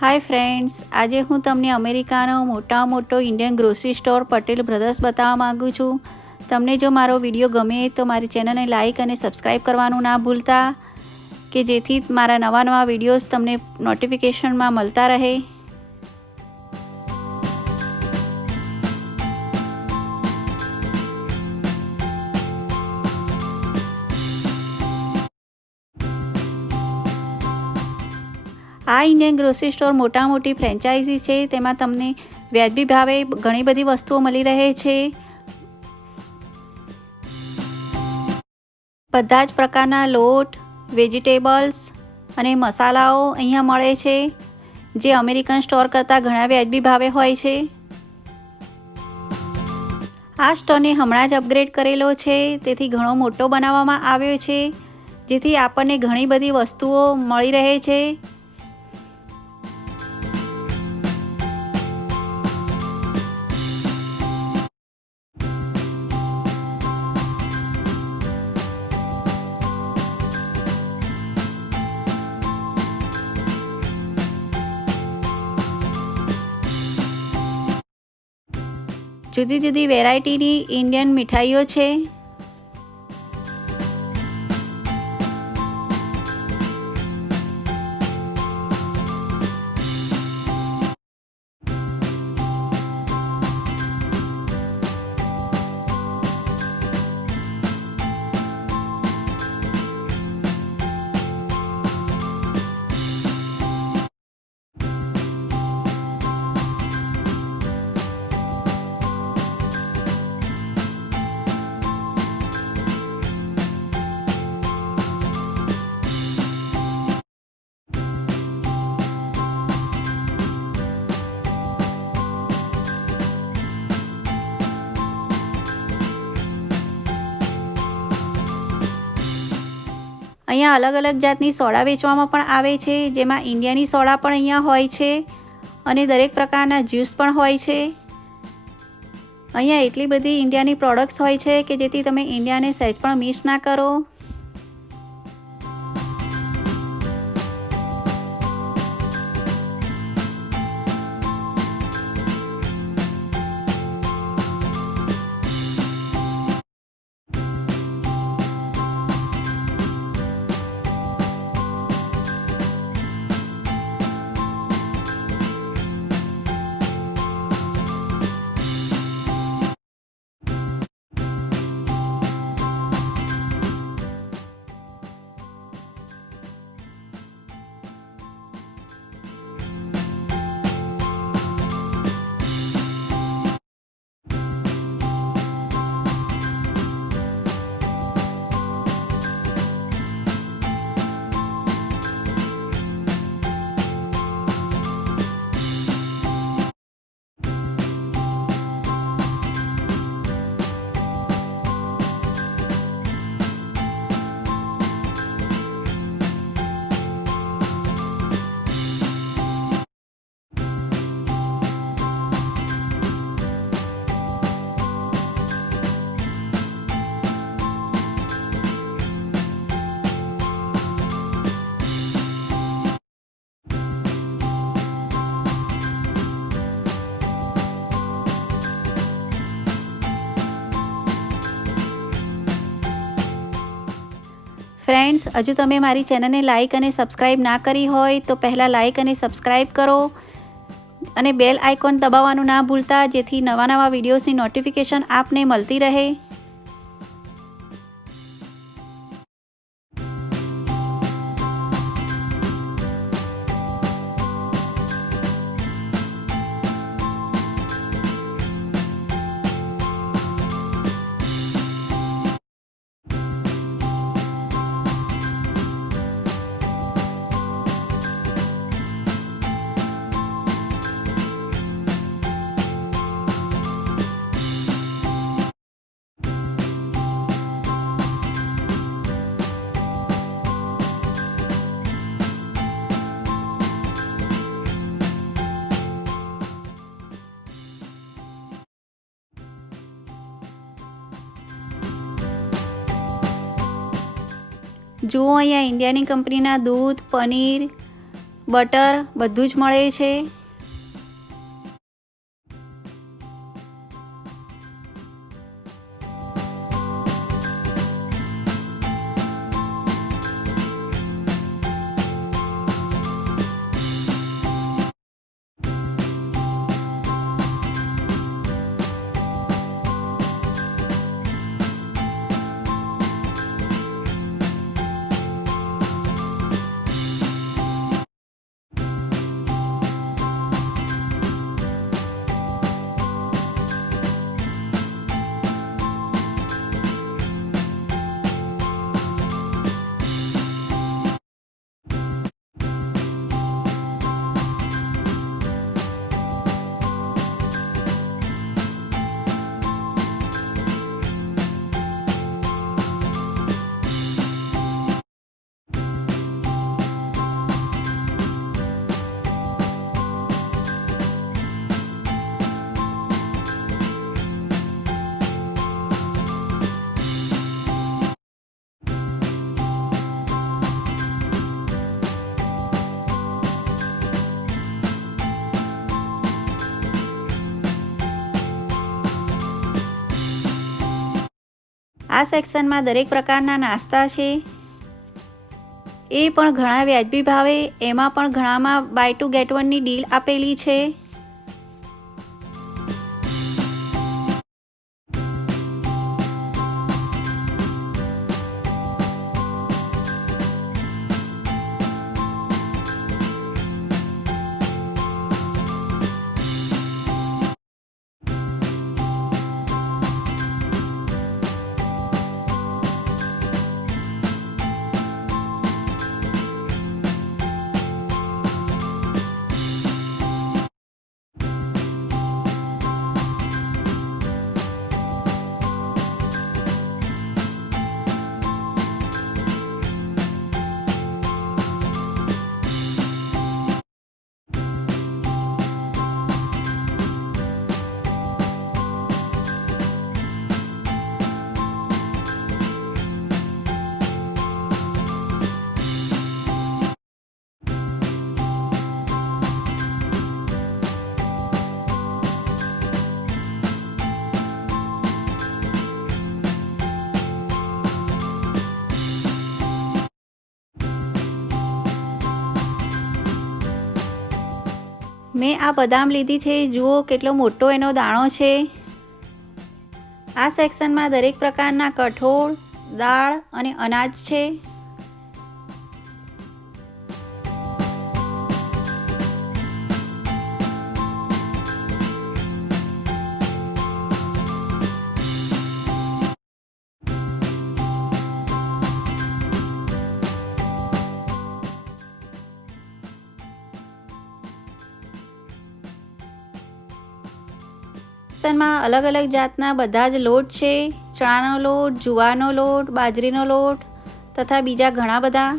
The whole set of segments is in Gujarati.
હાય ફ્રેન્ડ્સ, આજે હું તમને અમેરિકાનો મોટો Indian grocery store Patel brothers બતાવવા માગું છું. તમને જો મારો વિડીયો ગમે તો મારી ચેનલને લાઇક અને સબસ્ક્રાઈબ કરવાનું ના ભૂલતા, કે જેથી મારા નવા વિડીયોઝ તમને નોટિફિકેશનમાં મળતા રહે. આ ઇન્ડિયન ગ્રોસરી સ્ટોર મોટી ફ્રેન્ચાઇઝી છે. તેમાં તમને વ્યાજબી ભાવે ઘણી બધી વસ્તુઓ મળી રહે છે. બધા જ પ્રકારના લોટ, વેજીટેબલ્સ અને મસાલાઓ અહીંયા મળે છે, જે અમેરિકન સ્ટોર કરતાં ઘણા વ્યાજબી ભાવે હોય છે. આ સ્ટોરને હમણાં જ અપગ્રેડ કરેલો છે, તેથી ઘણો મોટો બનાવવામાં આવ્યો છે, જેથી આપણને ઘણી બધી વસ્તુઓ મળી રહે છે. જુદી જુદી વેરાયટીની ઇન્ડિયન મીઠાઈઓ છે. અહીંયા અલગ જાતની સોડા વેચવામાં પણ આવે છે, જેમાં ઇન્ડિયાની સોડા પણ અહીંયા હોય છે અને દરેક પ્રકારના જ્યુસ પણ હોય છે. અહીંયા એટલી બધી ઇન્ડિયાની પ્રોડક્ટ્સ હોય છે કે જેથી તમે ઇન્ડિયાને સહેજ પણ મિસ ના કરો. ફ્રેન્ડ્સ, હજુ તમે મારી ચેનલને લાઇક અને સબસ્ક્રાઈબ ના કરી હોય તો પહેલાં લાઇક અને સબસ્ક્રાઈબ કરો અને બેલ આઇકોન દબાવવાનું ના ભૂલતા, જેથી નવા વિડીયોઝની નોટિફિકેશન આપને મળતી રહે. જુઓ, અહીંયા ઇન્ડિયાની કંપનીના દૂધ, પનીર બટર બધું જ મળે છે. આ સેક્શનમાં દરેક પ્રકારના નાસ્તા છે, એ પણ ઘણા વ્યાજબી ભાવે. એમાં પણ ઘણામાં બાય ટુ ગેટ વનની ડીલ આપેલી છે. મેં આ બદામ લીધી છે. જુઓ કેટલો મોટો એનો દાણો છે. આ સેક્શનમાં દરેક પ્રકારના કઠોળ, દાળ અને અનાજ છે. સેક્શનમાં અલગ અલગ જાતના બધા જ લોટ છે. ચણાનો લોટ, જુવારનો લોટ, બાજરીનો લોટ તથા બીજા ઘણા બધા.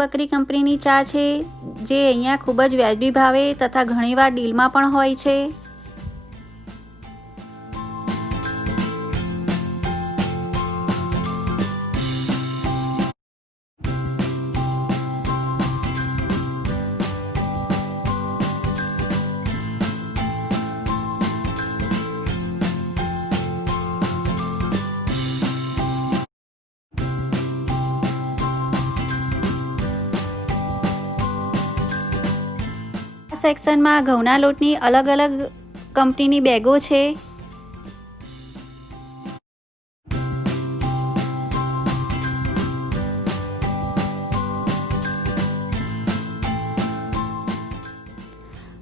બકરી કંપનીની ચા છે, જે અહીંયા ખૂબ જ વ્યાજબી ભાવે તથા ઘણીવાર ડીલમાં પણ હોય છે. સેક્શનમાં ઘઉંના લોટની અલગ અલગ કંપનીની બેગો છે.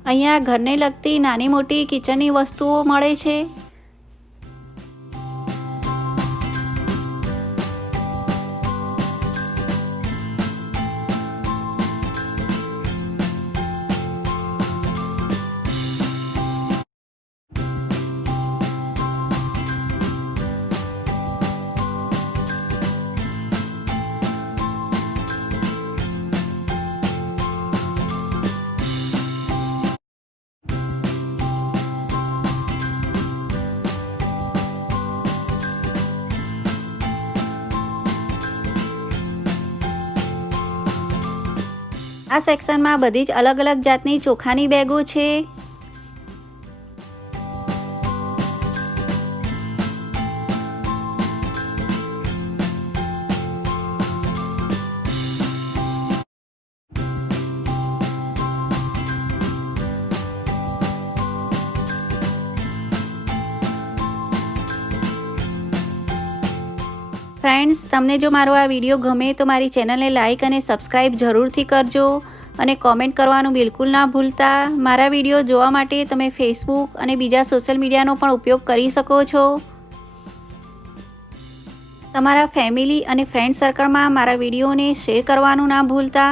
અહીંયા ઘરને લગતી નાની મોટી કિચનની વસ્તુઓ મળે છે. આ સેક્શનમાં બધી જ અલગ અલગ જાતની ચોખાની બેગો છે. ફ્રેન્ડ્સ, તમને જો મારો આ વિડીયો ગમે તો મારી ચેનલને લાઇક અને સબસ્ક્રાઈબ જરૂરથી કરજો અને કોમેન્ટ કરવાનું બિલકુલ ના ભૂલતા. મારા વિડીયો જોવા માટે તમે ફેસબુક અને બીજા સોશિયલ મીડિયાનો પણ ઉપયોગ કરી શકો છો. તમારા ફેમિલી અને ફ્રેન્ડ સર્કલમાં મારા વિડીયોને શેર કરવાનું ના ભૂલતા.